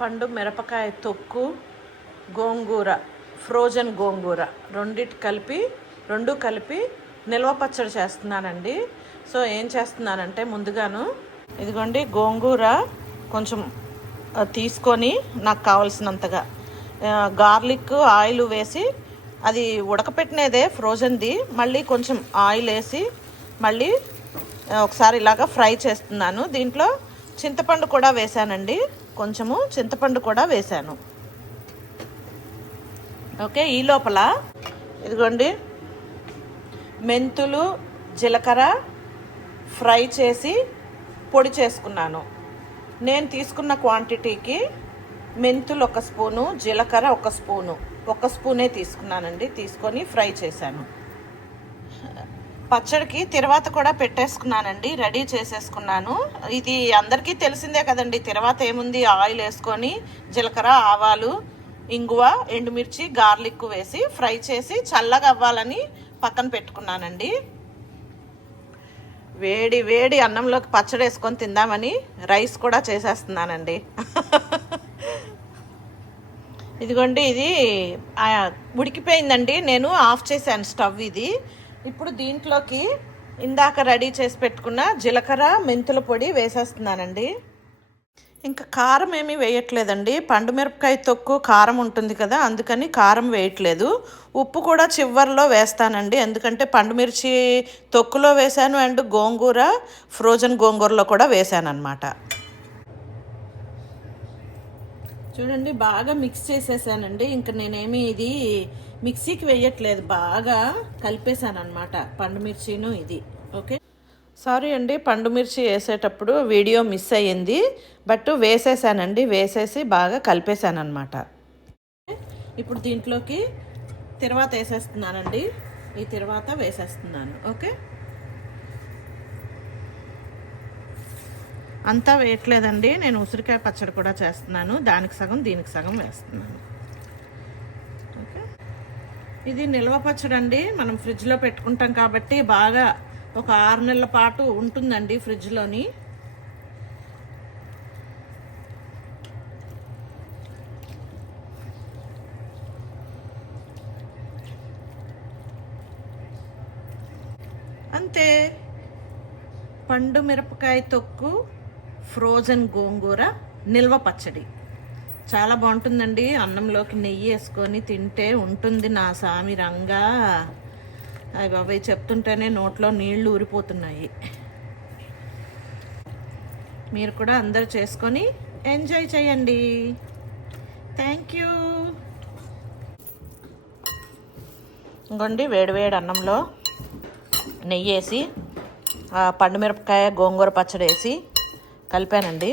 పండు మిరపకాయ తొక్కు గోంగూర ఫ్రోజన్ గోంగూర. రెండిటి కలిపి రెండు కలిపి నిల్వ పచ్చడి చేస్తున్నానండి. సో ఏం చేస్తున్నానంటే ముందుగాను ఇదిగోండి గోంగూర కొంచెం తీసుకొని నాకు కావలసినంతగా గార్లిక్ ఆయిల్ వేసి అది ఉడకపెట్టినదే ఫ్రోజన్ది మళ్ళీ కొంచెం ఆయిల్ వేసి మళ్ళీ ఒకసారి ఇలాగా ఫ్రై చేస్తున్నాను. దీంట్లో చింతపండు కూడా వేశానండి. కొంచెము చింతపండు కూడా వేశాను. ఓకే ఈ లోపల ఇదిగోండి మెంతులు జీలకర్ర ఫ్రై చేసి పొడి చేసుకున్నాను. నేను తీసుకున్న క్వాంటిటీకి మెంతులు ఒక స్పూను జీలకర్ర ఒక స్పూను ఒక స్పూనే తీసుకున్నానండి తీసుకొని ఫ్రై చేశాను. పచ్చడికి తర్వాత కూడా పెట్టేసుకున్నానండి రెడీ చేసేసుకున్నాను. ఇది అందరికీ తెలిసిందే కదండి తర్వాత ఏముంది? ఆయిల్ వేసుకొని జీలకర్ర ఆవాలు ఇంగువ ఎండుమిర్చి గార్లిక్ వేసి ఫ్రై చేసి చల్లగా అవ్వాలని పక్కన పెట్టుకున్నానండి. వేడి వేడి అన్నంలోకి పచ్చడి వేసుకొని తిందామని రైస్ కూడా చేసేస్తున్నానండి. ఇదిగోండి ఇది ఆ, ఉడికిపోయిందండి. నేను ఆఫ్ చేశాను స్టవ్ ఇది. ఇప్పుడు దీంట్లోకి ఇందాక రెడీ చేసి పెట్టుకున్న జీలకర్ర మెంతుల పొడి వేసేస్తున్నానండి. ఇంకా కారం ఏమీ వేయట్లేదండి. పండు మిరపకాయ తొక్కు కారం ఉంటుంది కదా అందుకని కారం వేయట్లేదు. ఉప్పు కూడా చివరిలో వేస్తానండి. ఎందుకంటే పండు మిర్చి తొక్కులో వేశాను అండ్ గోంగూర ఫ్రోజన్ గోంగూరలో కూడా వేశాను అనమాట చూడండి బాగా మిక్స్ చేసేసానండి. ఇంకా నేనేమి ఇది మిక్సీకి వేయట్లేదు బాగా కలిపేశాను అనమాట పండుమిర్చిను ఇది. ఓకే? సారీ అండి పండు మిర్చి వేసేటప్పుడు వీడియో మిస్ అయ్యింది బట్ వేసేసానండి వేసేసి బాగా కలిపేశాను అనమాట ఇప్పుడు దీంట్లోకి తర్వాత వేసేస్తున్నానండి ఈ తర్వాత వేసేస్తున్నాను. ఓకే? అంతా వేయట్లేదండి నేను ఉసిరికాయ పచ్చడి కూడా చేస్తున్నాను దానికి సగం దీనికి సగం వేస్తున్నాను. ఇది నిల్వ పచ్చడి అండి మనం ఫ్రిడ్జ్లో పెట్టుకుంటాం కాబట్టి బాగా ఒక ఆరు నెలల పాటు ఉంటుందండి ఫ్రిడ్జ్లోని. అంతే. పండు మిరపకాయ తొక్కు ఫ్రోజన్ గోంగూర నిల్వ పచ్చడి. చాలా బాగుంటుందండి. అన్నంలోకి నెయ్యి వేసుకొని తింటే ఉంటుంది నా సామి రంగా. అవి బాబాయ్ చెప్తుంటేనే నోట్లో నీళ్ళు ఊరిపోతున్నాయి. మీరు కూడా అందరూ చేసుకొని ఎంజాయ్ చేయండి. Thank you. ఇంకోండి వేడివేడి అన్నంలో నెయ్యి వేసి పండుమిరపకాయ పండు మిరపకాయ గోంగూర పచ్చడి వేసి కలిపానండి.